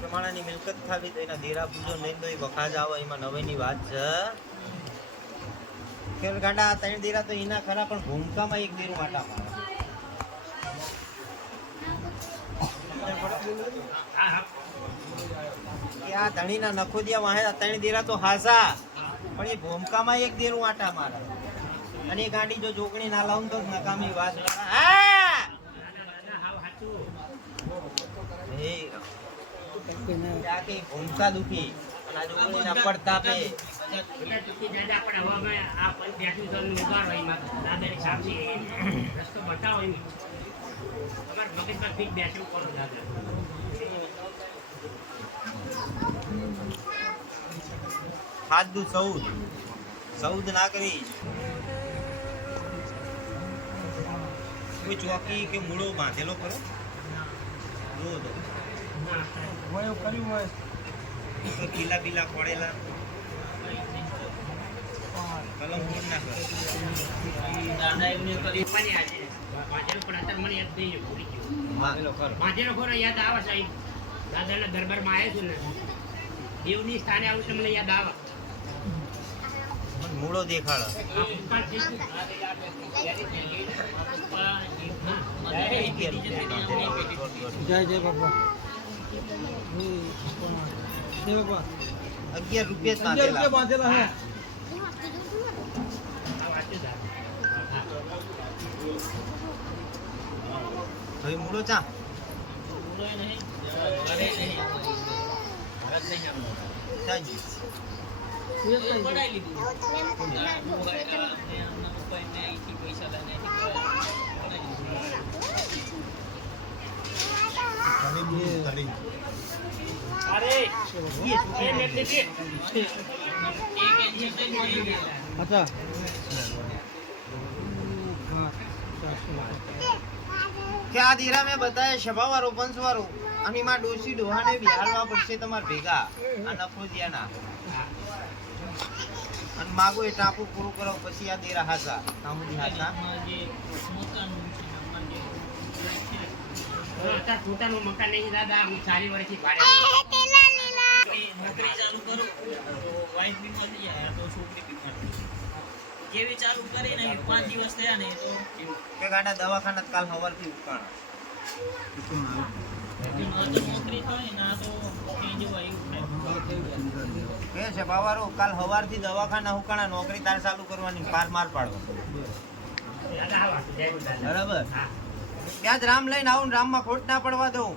પ્રમાણાની મિલકત ખાવી તો એના દેરા પૂજો નહીં તો એ વખાજ આવે, એમાં નવાઈની વાત છે. ખેર ગાંડા ત્રણ દેરા તો એના ખરા, પણ ભૂમકામાં એક દેરું માટા મારે. આ ધણીના નખોદિયા વાહે ત્રણ દેરા તો હાસા, પણ એ ભૂમકામાં એક દેરું આટા મારે. અને ગાંડી જો જોગણી ના લાવું તો નકામી વાત ખાધું સૌદ. સૌદ ના કરી. કોઈ ચોકી કે મૂળો બાંધેલો કરો જુઓ તો. કોઈ પીલા પીલા પડેલા. કલમ ફૂટ ના કરો મને આજે વાંચેલો પણ અત્યારે મને યાદ થઈ ગયું ભૂલી ગયું બાંધેલો કરો વાંચેલો ખરો યાદ આવે સાહેબ. દાદાના દરબારમાં આવ્યો છું ને. દેવની સ્થાને આવું તો મને યાદ આવે. મૂળો દેખાડો? જય જય બાપા. જય બાપા અગિયાર રૂપિયા જ અગિયાર રૂપિયા બાંધેલા. હે. આ વાંચ્યું દાદા. હવે નહીં. ચા ચાજી મેં દીધી. અચ્છા કે આ દીરા મેં બતાવે સભા અને એમાં ડોસી ડોહાને બિહારવા પડશે તમારે ભેગા આ નફોદિયાના અને માગો એ ટાપુ પૂરું કરો પછી આ દેરા હાચા નામુદી હાચા હા, અત્યારે પોતાનું મકાન નહીં દાદા હું ચાલી વર્ષથી ભાડે નોકરી ચાલુ કરું તો વાઈફ બી થઈ જાય તો છોકરી બી જાય. જેવી ચાલુ કરી ને પાંચ દિવસ થયા ને તો કે ગાડા દવાખાના કાલ સવારથી ઉકાણા નોકરી થાય ના તો એ જેવા કે છે, બાવારો, કાલ સવારથી દવાખાના હુકાણા નોકરી તાર ચાલુ કરવાની, પાર માર દાદા બરાબર? ત્યાં જ રામ લઈને આવું ને રામમાં ખોટ ના પડવા દઉં.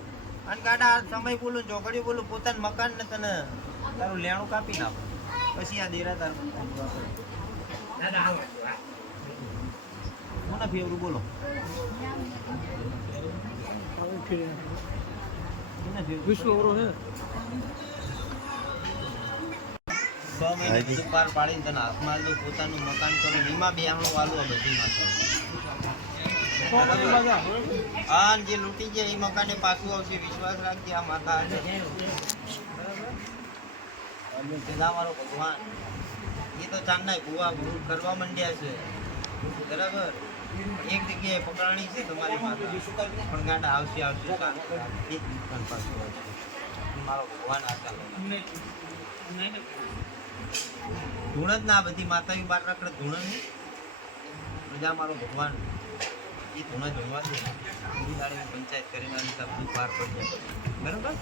અને ગાડા સમય બોલું ચોકડી બોલું, પોતાનું મકાન ને તને તારું લેણું કાપી નાખો. પછી આ દેરા તાર હા. નથી એવું બોલો. વિશ્વ હે છ મહિને બધું પાર પાડીને તને હાથમાં આલું, પોતાનું મકાન કરો એમાં બે આમણું વાલું આ બધી હા જે લૂંટી જાય એ મકાને પાછું આવશે વિશ્વાસ રાખજે આ માતા બરાબર મારો ભગવાન. એ તો ચાંદના ભૂવા ભૂ કરવા માંડ્યા છે. બરાબર? એક જગ્યાએ પકડાણી છે તમારી માતા પણ ગાંડા આવશે આવશે. એક દુકાન પાછું આવશે. મારો ભગવાન આશા ધૂણ જ ના બધી માતાઓ બાર રાખડે ધૂણ જ પ્રજા મારો ભગવાન. એ ધૂણ જોવા દે પંચાયત કરીને સાહેબ પાર પડી જાય. બરાબર?